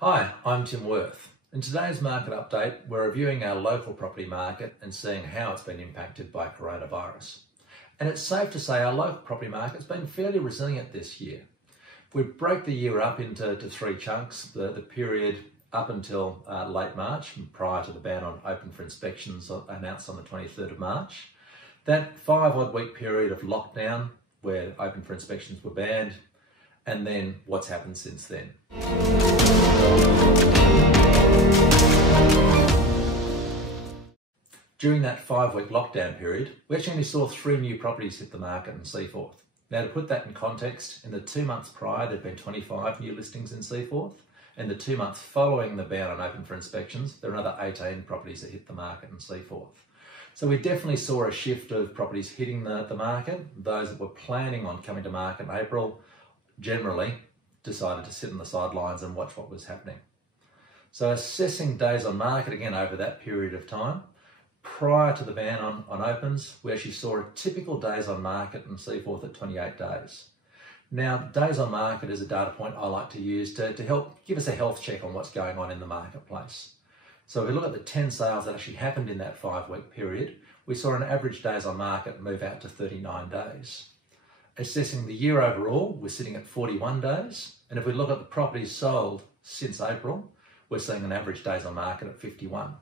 Hi, I'm Tim Worth. In today's market update, we're reviewing our local property market and seeing how it's been impacted by coronavirus. And it's safe to say our local property market's been fairly resilient this year. We break the year up into three chunks, the period up until late March, prior to the ban on open for inspections announced on the 23rd of March. That 5-odd week period of lockdown where open for inspections were banned, and then what's happened since then. During that 5-week lockdown period, we actually only saw 3 new properties hit the market in Seaforth. Now, to put that in context, in the 2 months prior, there'd been 25 new listings in Seaforth. In the 2 months following the ban on open for inspections, there were another 18 properties that hit the market in Seaforth. So we definitely saw a shift of properties hitting the market. Those that were planning on coming to market in April generally decided to sit on the sidelines and watch what was happening. So assessing days on market again over that period of time, prior to the ban on opens, we actually saw a typical days on market in Seaforth at 28 days. Now, days on market is a data point I like to use to help give us a health check on what's going on in the marketplace. So if we look at the 10 sales that actually happened in that 5-week period, we saw an average days on market move out to 39 days. Assessing the year overall, we're sitting at 41 days. And if we look at the properties sold since April, we're seeing an average days on market at 51.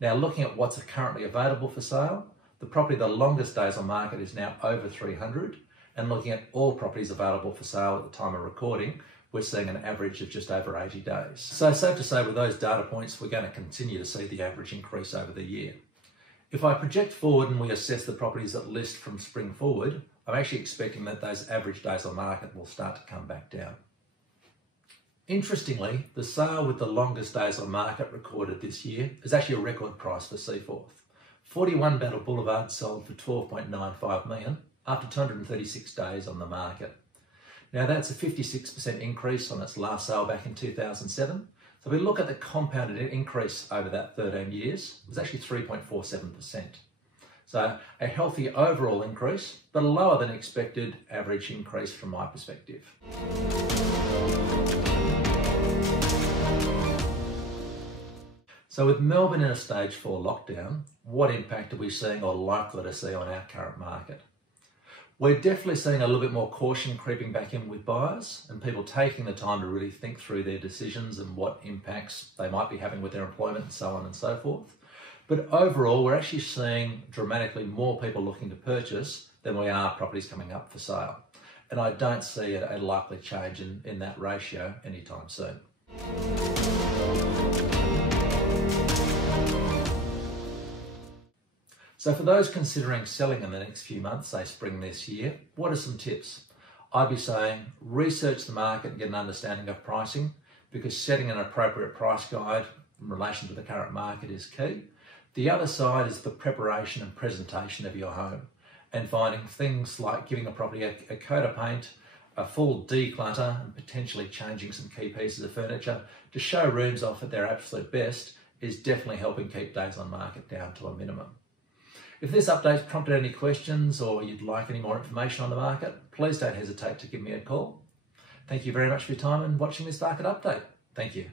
Now, looking at what's currently available for sale, the property the longest days on market is now over 300. And looking at all properties available for sale at the time of recording, we're seeing an average of just over 80 days. So safe to say with those data points, we're going to continue to see the average increase over the year. If I project forward and we assess the properties that list from spring forward, I'm actually expecting that those average days on market will start to come back down. Interestingly, the sale with the longest days on market recorded this year is actually a record price for Seaforth. 41 Battle Boulevard sold for $12.95 million after 236 days on the market. Now that's a 56% increase on its last sale back in 2007. So if we look at the compounded increase over that 13 years, it was actually 3.47%. So a healthy overall increase, but a lower than expected average increase from my perspective. So with Melbourne in a stage 4 lockdown, what impact are we seeing or likely to see on our current market? We're definitely seeing a little bit more caution creeping back in with buyers and people taking the time to really think through their decisions and what impacts they might be having with their employment and so on and so forth. But overall, we're actually seeing dramatically more people looking to purchase than we are properties coming up for sale. And I don't see a likely change in that ratio anytime soon. So for those considering selling in the next few months, say spring this year, what are some tips? I'd be saying research the market and get an understanding of pricing, because setting an appropriate price guide in relation to the current market is key. The other side is the preparation and presentation of your home, and finding things like giving a property a coat of paint, a full declutter, and potentially changing some key pieces of furniture to show rooms off at their absolute best is definitely helping keep days on market down to a minimum. If this update's prompted any questions or you'd like any more information on the market, please don't hesitate to give me a call. Thank you very much for your time and watching this market update. Thank you.